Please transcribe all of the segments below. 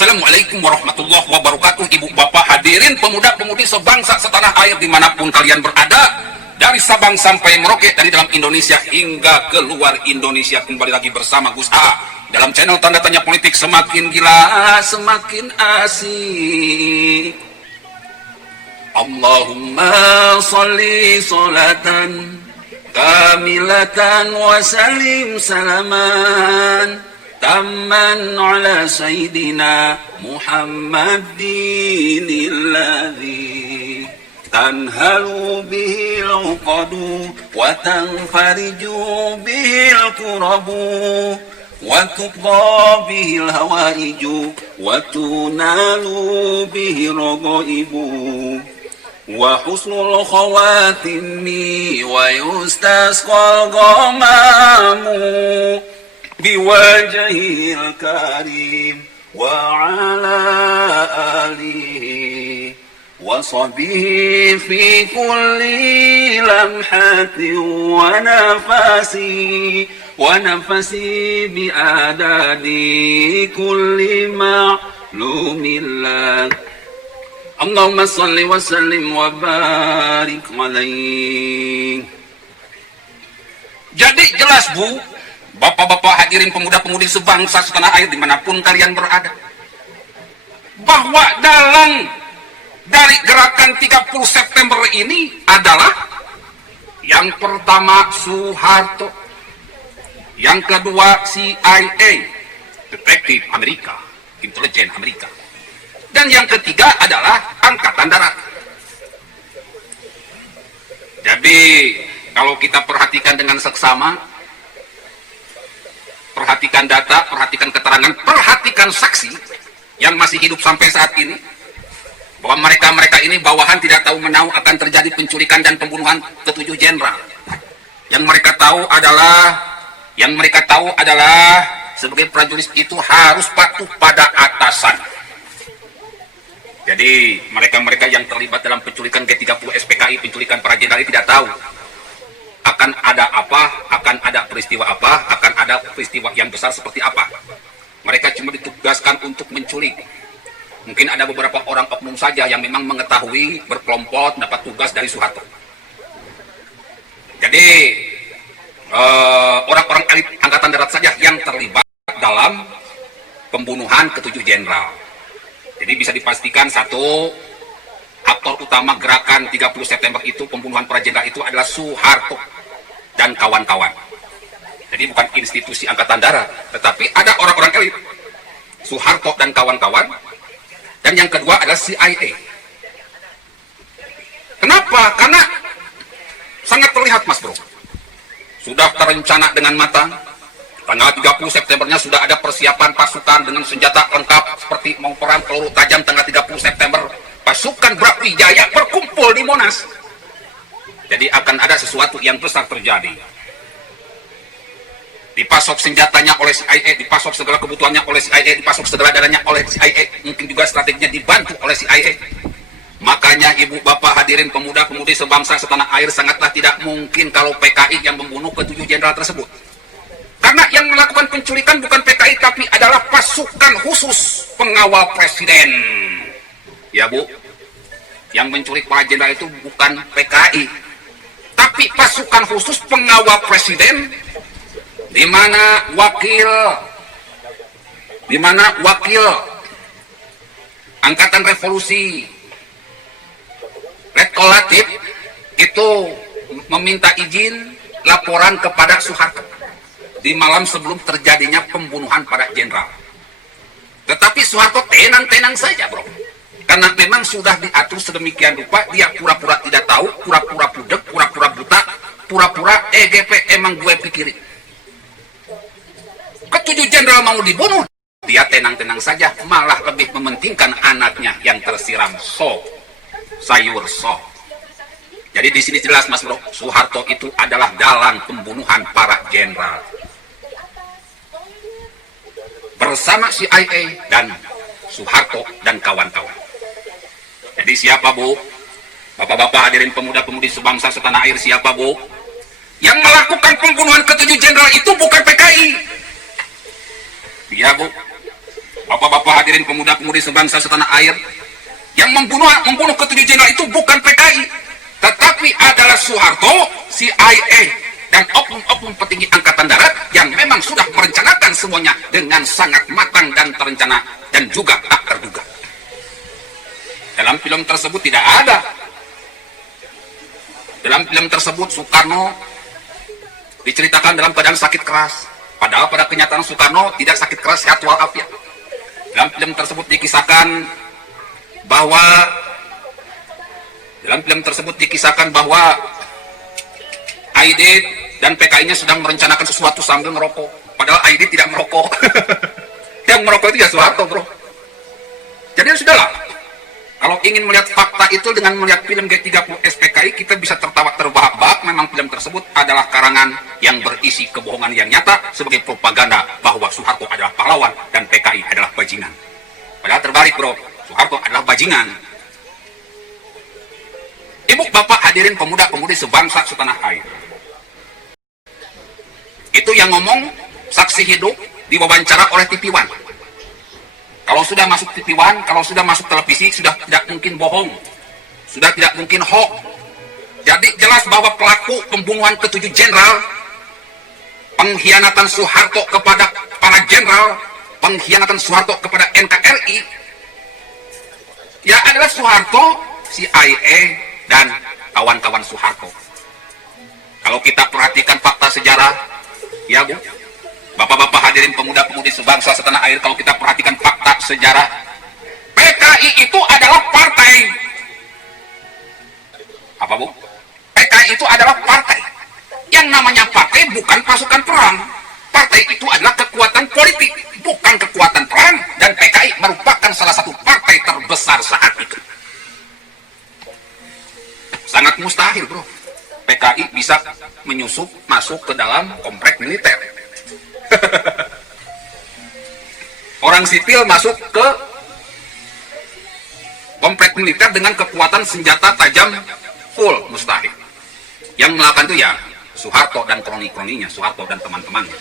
Assalamualaikum warahmatullahi wabarakatuh. Ibu bapak hadirin pemuda-pemudi sebangsa setanah air dimanapun kalian berada, dari Sabang sampai Merauke, dari dalam Indonesia hingga keluar Indonesia. Kembali lagi bersama Gus A dalam channel Tanda Tanya Politik. Semakin gila semakin asik. Allahumma sholli sholatan kamilatan wa salim salaman tamman ala sayyidina Muhammadin alladhi tanhalu bihi al-uqadu wa tanfariju bihi al-kurabu wa tuqda bihi al-hawaiju wa tunalu bihi ragaibu wa husnul khawatimi wa yustasqal ghamamu biwajhil karim wa ala alihi wa sahbihi fi kulli lamhatin wa nafasi bi adadi kulli ma'lumin lah. Allahumma salli wa sallim wa barik alaih. Jadi jelas Bu, bapak-bapak hadirin pemuda-pemudi sebangsa setanah air dimanapun kalian berada, bahwa dari gerakan 30 September ini adalah yang pertama Soeharto, yang kedua CIA, detektif Amerika, intelijen Amerika, dan yang ketiga adalah Angkatan Darat. Jadi kalau kita perhatikan dengan seksama, perhatikan data, perhatikan keterangan, perhatikan saksi yang masih hidup sampai saat ini, bahwa mereka-mereka ini bawahan tidak tahu menahu akan terjadi penculikan dan pembunuhan ketujuh jenderal. Yang mereka tahu adalah sebagai prajurit itu harus patuh pada atasan. Jadi mereka-mereka yang terlibat dalam penculikan G30 SPKI, penculikan para jenderal tidak tahu akan ada apa, akan ada peristiwa apa, akan ada peristiwa yang besar seperti apa. Mereka cuma ditugaskan untuk menculik. Mungkin ada beberapa orang oknum saja yang memang mengetahui, berkelompok, dapat tugas dari Soeharto. Jadi orang-orang elit Angkatan Darat saja yang terlibat dalam pembunuhan ketujuh jenderal. Jadi bisa dipastikan satu, aktor utama gerakan 30 September itu, pembunuhan para jenderal itu adalah Soeharto dan kawan-kawan. Jadi bukan institusi Angkatan Darat, tetapi ada orang-orang elit, Soeharto dan kawan-kawan. Dan yang kedua adalah CIA. Kenapa? Karena sangat terlihat Mas Bro, sudah terencana dengan matang. Tanggal 30 Septembernya sudah ada persiapan pasukan dengan senjata lengkap seperti mau perang peluru tajam. Tanggal 30 September pasukan Brawijaya berkumpul di Monas. Jadi akan ada sesuatu yang besar terjadi. Dipasok senjatanya oleh CIA, dipasok segala kebutuhannya oleh CIA, dipasok segala dananya oleh CIA, mungkin juga strateginya dibantu oleh CIA. Makanya ibu bapak hadirin pemuda-pemudi sebangsa setanah air, sangatlah tidak mungkin kalau PKI yang membunuh ketujuh jenderal tersebut. Karena yang melakukan penculikan bukan PKI, tapi adalah pasukan khusus pengawal presiden. Ya Bu, yang menculik para jenderal itu bukan PKI, tapi pasukan khusus pengawal presiden, di mana wakil Angkatan Revolusi Letkol Latif itu meminta izin laporan kepada Soeharto di malam sebelum terjadinya pembunuhan pada jenderal. Tetapi Soeharto tenang-tenang saja Bro, karena memang sudah diatur sedemikian rupa. Dia pura-pura tidak tahu, pura-pura budek, pura-pura buta, pura-pura EGP emang gue pikirin. Ketujuh jenderal mau dibunuh, dia tenang-tenang saja, malah lebih mementingkan anaknya yang tersiram sayur sok. Jadi di sini jelas Mas Bro, Soeharto itu adalah dalang pembunuhan para jenderal bersama CIA dan Soeharto dan kawan-kawan. Jadi siapa Bu? Bapak-bapak hadirin pemuda-pemudi sebangsa setanah air, siapa Bu? Yang melakukan pembunuhan ketujuh jenderal itu bukan PKI. Iya Bu. Bapak-bapak bapak hadirin pemuda-pemudi sebangsa setanah air, yang membunuh ketujuh jenderal itu bukan PKI, tetapi adalah Soeharto, CIA, dan oknum-oknum petinggi angkatan darat yang memang sudah merencanakan semuanya dengan sangat matang dan terencana dan juga tak terduga. Dalam film tersebut tidak ada. Dalam film tersebut Soekarno diceritakan dalam keadaan sakit keras. Padahal pada kenyataan Soekarno tidak sakit keras, sehat walafiat. Dalam film tersebut dikisahkan bahwa Aidit dan PKI-nya sedang merencanakan sesuatu sambil merokok. Padahal Aidit tidak merokok. Yang merokok itu ya Soeharto, bro. Jadi sudahlah. Kalau ingin melihat fakta itu dengan melihat film G30 SPKI, kita bisa tertawa terbahak-bahak. Memang film tersebut adalah karangan yang berisi kebohongan yang nyata sebagai propaganda bahwa Soeharto adalah pahlawan dan PKI adalah bajingan. Padahal terbalik, bro. Soeharto adalah bajingan. Ibu, bapak, hadirin pemuda-pemudi sebangsa setanah air. Itu yang ngomong saksi hidup diwawancara oleh TV One. Kalau sudah masuk TV One, kalau sudah masuk televisi, sudah tidak mungkin bohong. Sudah tidak mungkin hoax. Jadi jelas bahwa pelaku pembunuhan ketujuh jenderal, pengkhianatan Soeharto kepada para jenderal, pengkhianatan Soeharto kepada NKRI, ya adalah Soeharto, CIA, dan kawan-kawan Soeharto. Kalau kita perhatikan fakta sejarah, ya Bu, bapak-bapak hadirin pemuda-pemudi sebangsa setanah air, kalau kita perhatikan fakta sejarah, PKI itu adalah partai. Apa, Bu? PKI itu adalah partai. Yang namanya partai bukan pasukan perang. Partai itu adalah kekuatan politik, bukan kekuatan perang. Dan PKI merupakan salah satu partai terbesar saat itu. Sangat mustahil, bro, PKI bisa menyusup masuk ke dalam komplek militer. Orang sipil masuk ke komplek militer dengan kekuatan senjata tajam full, mustahil. Yang melakukan itu ya Soeharto dan kroni-kroninya, Soeharto dan teman-temannya.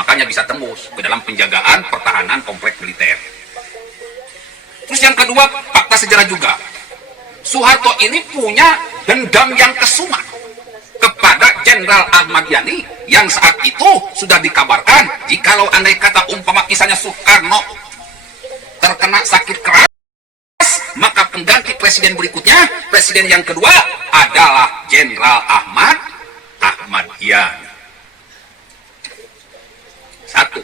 Makanya bisa tembus ke dalam penjagaan pertahanan komplek militer. Terus yang kedua, fakta sejarah juga. Soeharto ini punya dendam yang kesumat kepada Jenderal Ahmad Yani yang saat itu sudah dikabarkan jikalau andai kata umpama kisahnya Soekarno terkena sakit keras, maka pengganti presiden berikutnya, presiden yang kedua adalah Jenderal Ahmad Yani. Satu.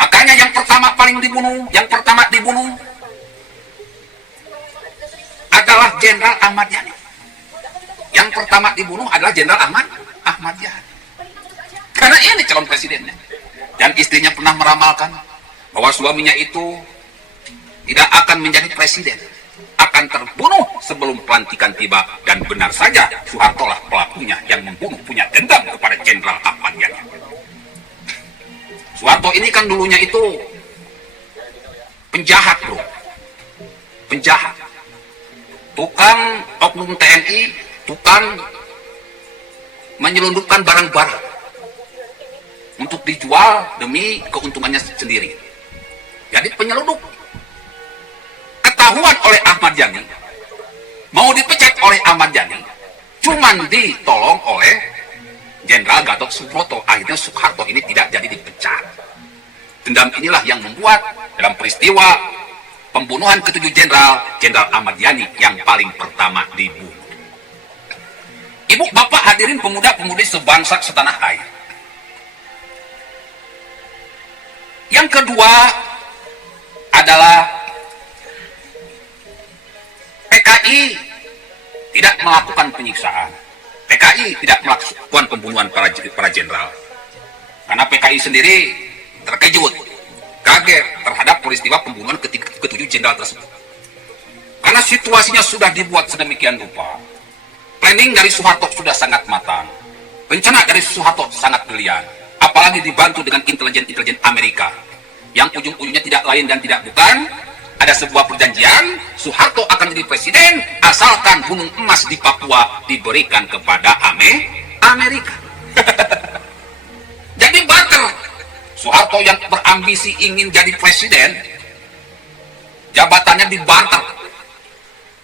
Makanya yang pertama dibunuh adalah Jenderal Ahmad Yani. Yang pertama dibunuh adalah Jenderal Ahmad Yani. Karena ini calon presidennya. Dan istrinya pernah meramalkan bahwa suaminya itu tidak akan menjadi presiden, akan terbunuh sebelum pelantikan tiba. Dan benar saja, Soeharto lah pelakunya yang membunuh, punya dendam kepada Jenderal Ahmad Yani. Soeharto ini kan dulunya itu penjahat, bro. Penjahat. Tukang oknum TNI, tukang menyelundupkan barang-barang untuk dijual demi keuntungannya sendiri. Jadi penyelundup. Ketahuan oleh Ahmad Yani, mau dipecat oleh Ahmad Yani, cuman ditolong oleh Jenderal Gatot Subroto. Akhirnya Soeharto ini tidak jadi dipecat. Dendam inilah yang membuat dalam peristiwa pembunuhan ketujuh jenderal, Jenderal Ahmad Yani yang paling pertama dibunuh. Ibu, bapak, hadirin pemuda-pemudi sebangsa setanah air. Yang kedua adalah PKI tidak melakukan penyiksaan. PKI tidak melakukan pembunuhan para jenderal. Karena PKI sendiri terkejut, kaget terhadap peristiwa pembunuhan ketujuh jenderal tersebut. Karena situasinya sudah dibuat sedemikian rupa. Planning dari Soeharto sudah sangat matang. Rencana dari Soeharto sangat brilian. Apalagi dibantu dengan intelijen Amerika. Yang ujung-ujungnya tidak lain dan tidak bukan, ada sebuah perjanjian, Soeharto akan jadi presiden asalkan gunung emas di Papua diberikan kepada Amerika. Jadi barter. Soeharto yang berambisi ingin jadi presiden, jabatannya dibarter,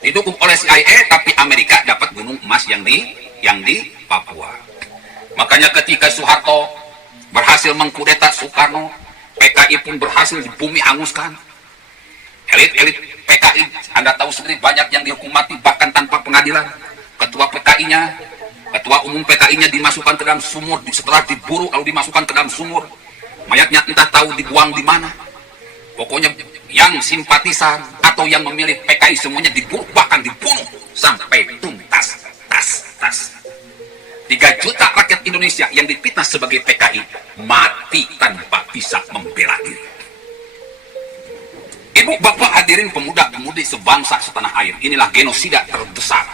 didukung oleh CIA, tapi Amerika dapat gunung emas yang di Papua. Makanya ketika Soeharto berhasil mengkudeta Soekarno, PKI pun berhasil di bumi hanguskan. Elit-elit PKI, Anda tahu sendiri, banyak yang dihukum mati bahkan tanpa pengadilan. Ketua PKI-nya, ketua umum PKI-nya dimasukkan ke dalam sumur, setelah diburu lalu dimasukkan ke dalam sumur. Mayatnya entah tahu dibuang di mana. Pokoknya yang simpatisan atau yang memilih PKI semuanya diburu, bahkan dibunuh sampai tuntas. 3 juta rakyat Indonesia yang difitnah sebagai PKI mati tanpa bisa membela diri. Ibu bapak hadirin pemuda-pemudi sebangsa setanah air, inilah genosida terbesar.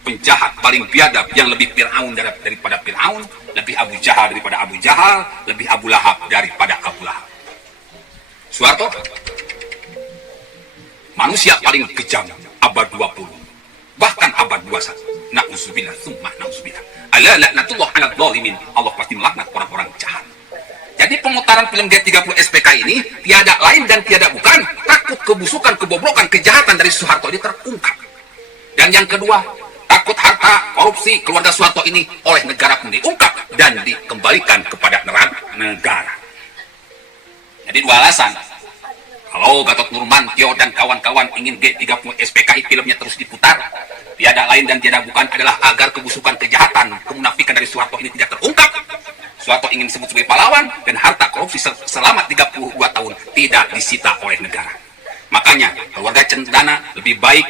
Penjahat paling biadab yang lebih Fir'aun daripada Fir'aun, lebih Abu Jahal daripada Abu Jahal, lebih Abu Lahab daripada Abu Lahab. Soeharto, manusia paling kejam abad 20, bahkan abad 21. Na'udzubillah, tsumma na'udzubillah. Ala la'natullah 'alal zalimin. Allah pasti melaknat orang-orang jahat. Jadi pemutaran film G30 SPK ini tiada lain dan tiada bukan takut kebusukan, kebobrokan, kejahatan dari Soeharto ini terungkap. Dan yang kedua, takut harta korupsi keluarga Soeharto ini oleh negara pun diungkap dan dikembalikan kepada negara. Jadi 2 alasan. Kalau Gatot Nurmantio dan kawan-kawan ingin G30 SPKI filmnya terus diputar, tiada lain dan tiada bukan adalah agar kebusukan, kejahatan, kemunafikan dari Soeharto ini tidak terungkap. Soeharto ingin disebut sebagai pahlawan dan harta korupsi selama 32 tahun tidak disita oleh negara. Makanya keluarga Cendana lebih baik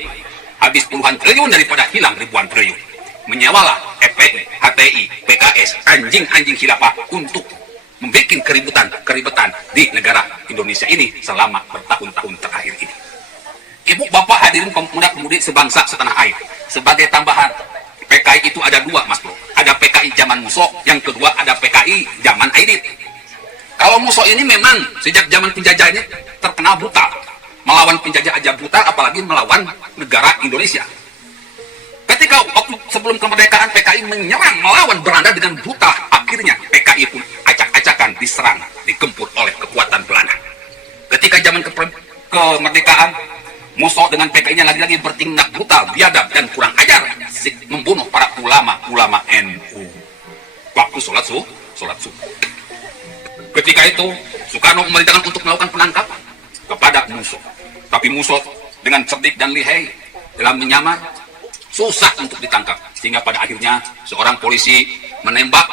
habis puluhan triliun daripada hilang ribuan triliun. Menyewalah FPI, HTI, PKS, anjing-anjing khilafah untuk membuat keributan di negara Indonesia ini selama bertahun-tahun terakhir ini. Ibu bapak hadirin pemuda-pemudi sebangsa setanah air, sebagai tambahan, PKI itu ada 2, Mas Bro. Ada PKI zaman Muso, yang kedua ada PKI zaman Aidit. Kalau Muso ini memang sejak zaman penjajah ini terkenal brutal. Melawan penjajah aja brutal, apalagi melawan negara Indonesia. Ketika waktu sebelum kemerdekaan PKI menyerang, melawan Belanda dengan brutal, akhirnya PKI pun acak-acakan diserang, digempur oleh kekuatan Belanda. Ketika zaman kemerdekaan, Muso dengan PKI-nya lagi-lagi bertindak brutal, biadab dan kurang ajar, membunuh para ulama NU waktu sholat subuh. Ketika itu Soekarno memerintahkan untuk melakukan penangkapan kepada Muso, tapi Muso dengan cerdik dan lihai dalam menyamar susah untuk ditangkap, sehingga pada akhirnya seorang polisi menembak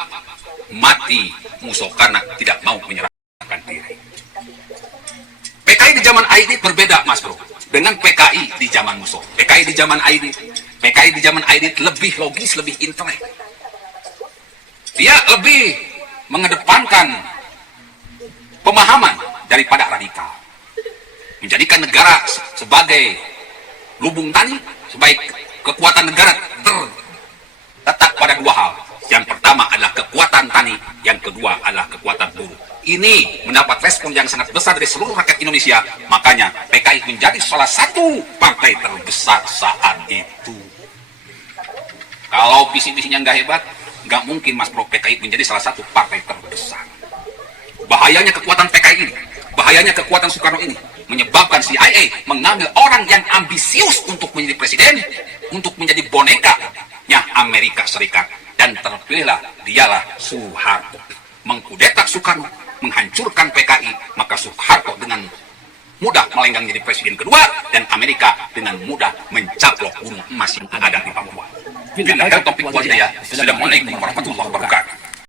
mati Muso karena tidak mau menyerahkan diri. PKI di zaman Aidit berbeda, Mas Bro, dengan PKI di zaman Muso. PKI di zaman Aidit lebih logis, lebih intelek. Dia lebih mengedepankan pemahaman daripada radikal. Menjadikan negara sebagai lubung tani, sebagai kekuatan negara terletak pada 2 hal. Yang pertama adalah kekuatan tani, yang kedua adalah kekuatan buruh. Ini mendapat respon yang sangat besar dari seluruh rakyat Indonesia. Makanya PKI menjadi salah satu partai terbesar saat itu. Kalau visi-visinya nggak hebat, nggak mungkin Mas Bro PKI menjadi salah satu partai terbesar. Bahayanya kekuatan PKI ini, bahayanya kekuatan Soekarno ini, menyebabkan CIA mengambil orang yang ambisius untuk menjadi presiden, untuk menjadi bonekanya Amerika Serikat. Dan terpilihlah dialah Soeharto. Mengkudeta Soekarno, menghancurkan PKI, maka Soeharto dengan mudah melenggang jadi presiden kedua, dan Amerika dengan mudah mencaplok gunung emas yang ada di Papua. Bila topik wajah, Assalamualaikum warahmatullahi wabarakatuh.